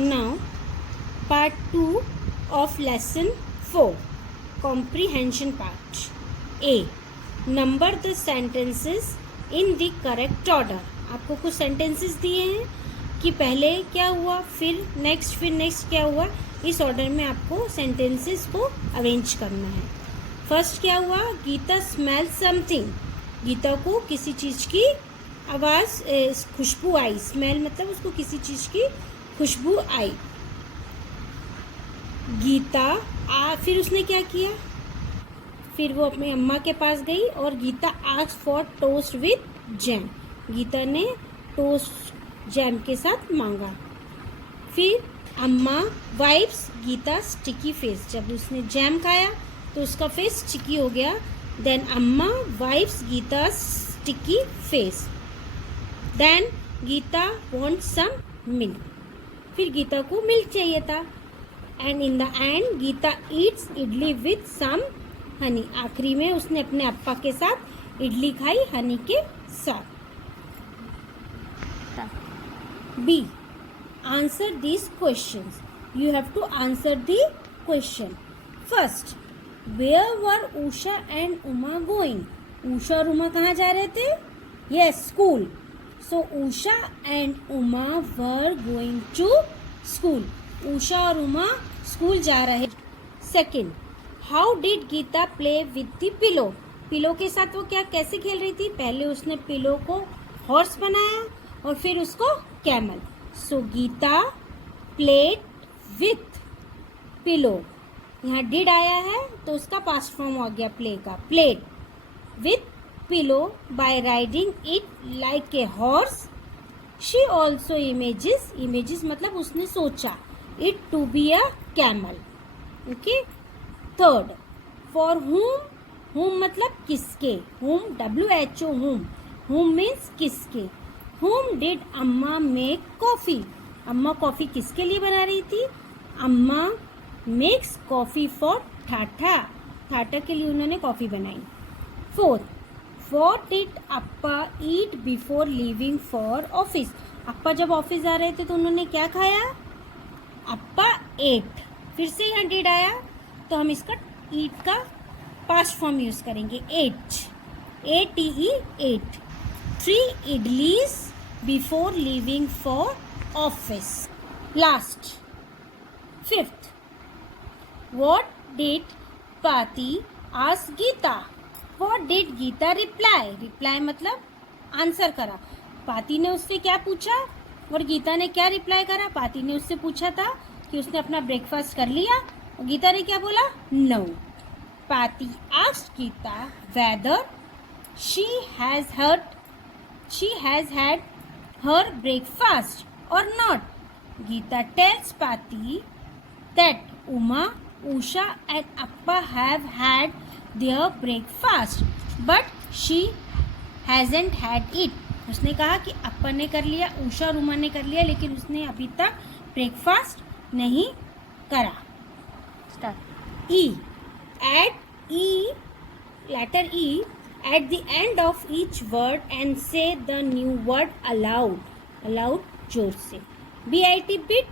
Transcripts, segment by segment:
Now, part 2 of lesson 4, comprehension part. A. Number the sentences in the correct order. आपको कुछ sentences दिए हैं कि पहले क्या हुआ, फिर नेक्स्ट क्या हुआ. इस ऑर्डर में आपको sentences को अरेंज करना है. फर्स्ट क्या हुआ, गीता स्मेल समथिंग. गीता को किसी चीज़ की आवाज़, खुशबू आई. स्मेल मतलब उसको किसी चीज़ की खुशबू आई. गीता फिर उसने क्या किया, फिर वो अपनी अम्मा के पास गई और Gita ask for toast with jam. Gita ने टोस्ट जैम के साथ मांगा. फिर अम्मा वाइप्स गीता स्टिकी फेस. जब उसने जैम खाया तो उसका फेस स्टिकी हो गया. Then Amma wipes Gita sticky face. Then Gita want some milk. फिर गीता को मिल्क चाहिए था. And in the end Gita eats idli with some honey. आखिरी में उसने अपने अप्पा के साथ इडली खाई हनी के साथ. B. Answer these questions. You have to answer the question. First, where were Usha and Uma going. Usha और उमा कहाँ जा रहे थे? Yes, school. So Usha and Uma were going to school. Usha और उमा स्कूल जा रहे. Second, how did Geeta play with the pillow. Pillow के साथ वो कैसे खेल रही थी? पहले उसने पिलो को हॉर्स बनाया और फिर उसको camel. So Gita played with pillow. यहाँ डिड आया है तो उसका पास्ट फॉर्म हो गया प्ले का. Played with pillow by riding it like a horse. She also images मतलब उसने सोचा it to be a camel. Okay. Third, for whom मतलब किसके. whom WHO whom मीन्स किसके. whom did Amma make coffee. Amma coffee किसके लिए बना रही थी? Amma makes coffee for Thatha. Thatha के लिए उन्होंने कॉफी बनाई. Fourth, what did Appa eat before leaving for office. Appa जब ऑफिस जा रहे थे तो उन्होंने क्या खाया? अप्पा एट. फिर से यहाँ डिड आया तो हम इसका ईट का पास्ट फॉर्म यूज करेंगे. Ate, ATE ate. 3 idlis before leaving for office. Last, fifth, what did Paati ask Geeta. What did Geeta reply. Reply मतलब आंसर करा. पाती ने उससे क्या पूछा और गीता ने क्या रिप्लाई करा. पाती ने उससे पूछा था कि उसने अपना ब्रेकफास्ट कर लिया और गीता ने क्या बोला? No. Paati asked Gita whether she has had her breakfast और not. Gita tells Paati that Uma, Usha and Appa have had their breakfast, but she hasn't had it. उसने कहा कि अप्पा ने कर लिया, उषा और उमा ने कर लिया, लेकिन उसने अभी तक ब्रेकफास्ट नहीं करा. E. Add letter E at the end of each word and say the new word aloud. Aloud जोर से. BIT bit.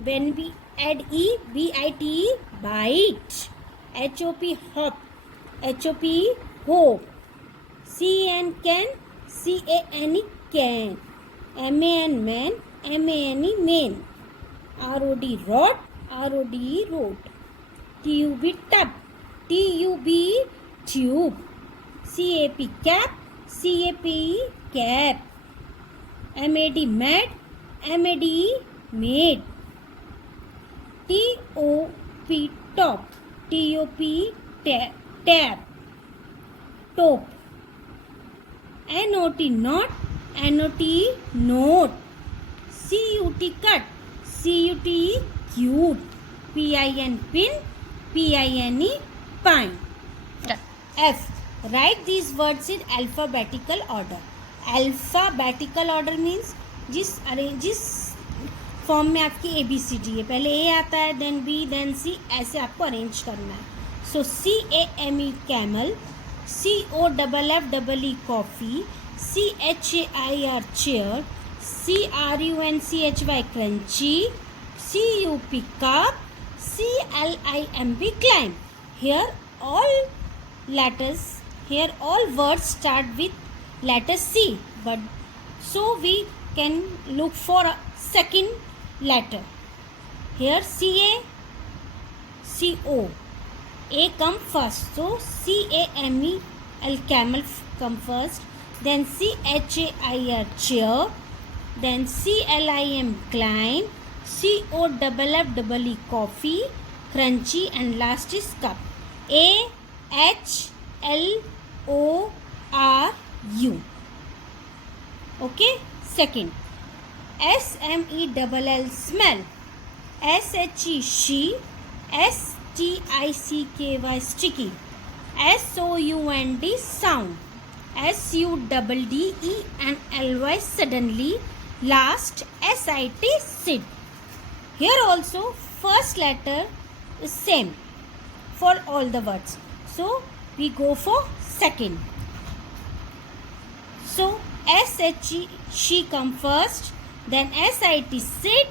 When we add E, BITE bite. HOP hop. HOP hope. CAN can. CANE can. MAN man. MANE man. ROD rod. RODE road. TUB tub. TUB tube. CAP cap. CAPE cap. MAD mad. MADE made. TOP top. TOP tab. Top. NOT not. NOT note. CUT cut. CUTE cute. PIN pin. PINE pine. F. Write these words in alphabetical order. Alphabetical order means जिस form में आपकी ABCD है. पहले A आता है, then B, then C, ऐसे आपको arrange करना है. सो CAME camel. COFFE coffee. CHAIR chair. CRUNCHY crunchy. C-U pick up, C-L-I-M-B climb. Here all words start with letter C, but so we can look for a second letter. Here C-A, C-O. A come first, so C-A-M-E-L camel come first, then C-H-A-I-R chair, then C-L-I-M climb, C-O-F-F-E coffee, crunchy, and last is cup. A-H-L-O-R-U. Okay, second. S-M-E-L-L smell, S-H-E she, S-T-I-C-K-Y sticky, S-O-U-N-D sound, S-U-D-D-E-N-L-Y suddenly, last S-I-T sit. Here also first letter is same for all the words, so we go for second. So S-H-E she come first, then S-I-T sit,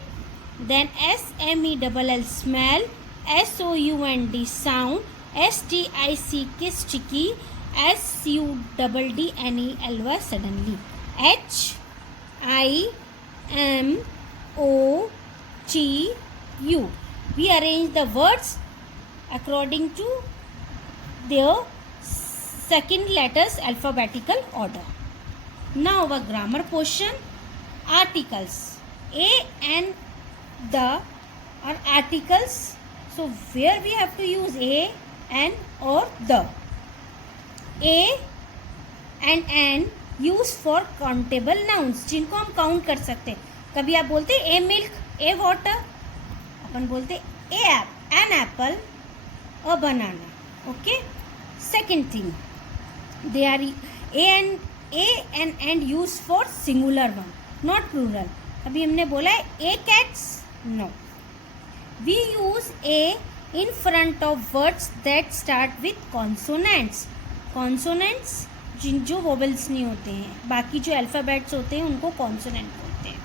then S-M-E-L-L smell, S-O-U-N-D sound, S-T-I-C-K sticky, S-U-D-D-N-E-L-Y suddenly, H-I-M-O-T-U. We arrange the words according to their second letters alphabetical order. Now our grammar portion. Articles. A and the are articles. So where we have to use a, an or the. A and an use for countable nouns, जिनको हम count कर सकते हैं. कभी आप बोलते ए milk, ए water, अपन बोलते a an apple, a banana. Okay. Second thing, they are a and use for singular one, not plural. अभी हमने बोला है a cats, no. We use a in front of words that start with consonants. Consonants जो vowels नहीं होते हैं, बाकी जो अल्फ़ाबेट्स होते हैं उनको कॉन्सोनेंट बोलते हैं.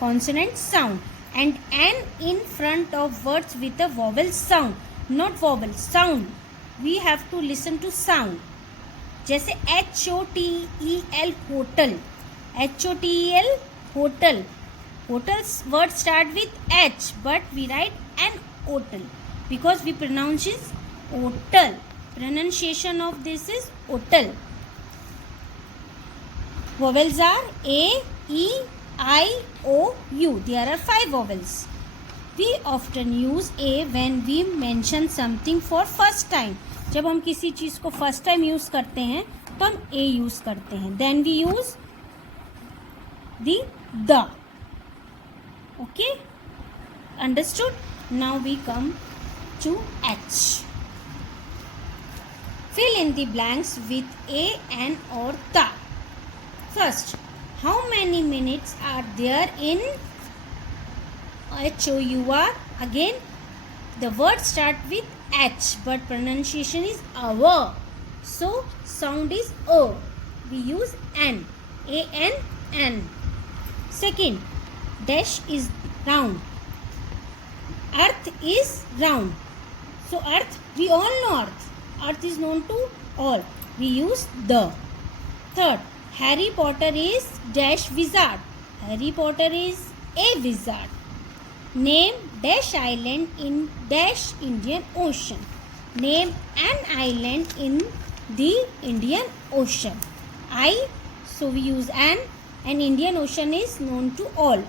Consonant sound. And an in front of words with a vowel sound, not vowel sound. We have to listen to sound. जैसे HOTEL hotel, HOTEL hotel. Hotels word start with H, but we write an hotel because we pronounce it hotel. Pronunciation of this is hotel. Vowels are A, E, I, O, U. There are 5 vowels. We often use A when we mention something for first time. जब हम किसी चीज़ को first time use करते हैं तो हम A use करते हैं. Then we use the. Okay, understood? Now we come to H. Fill in the blanks with a, an or the. First, how many minutes are there in HOUR? Again, the word start with H, but pronunciation is hour. So, sound is O. We use N. A-N. Second, dash is round. Earth is round. So earth, we all know earth. Earth is known to all. We use the. Third, Harry Potter is dash wizard. Harry Potter is a wizard. Name dash island in dash Indian Ocean. Name an island in the Indian Ocean. So we use an Indian Ocean is known to all.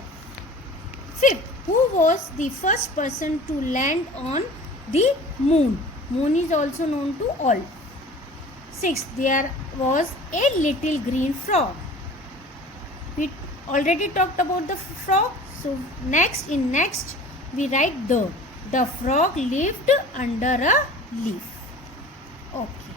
Fifth, who was the first person to land on the moon? Moon is also known to all. Sixth, there was a little green frog. We already talked about the frog. So next we write the. The frog lived under a leaf. Okay.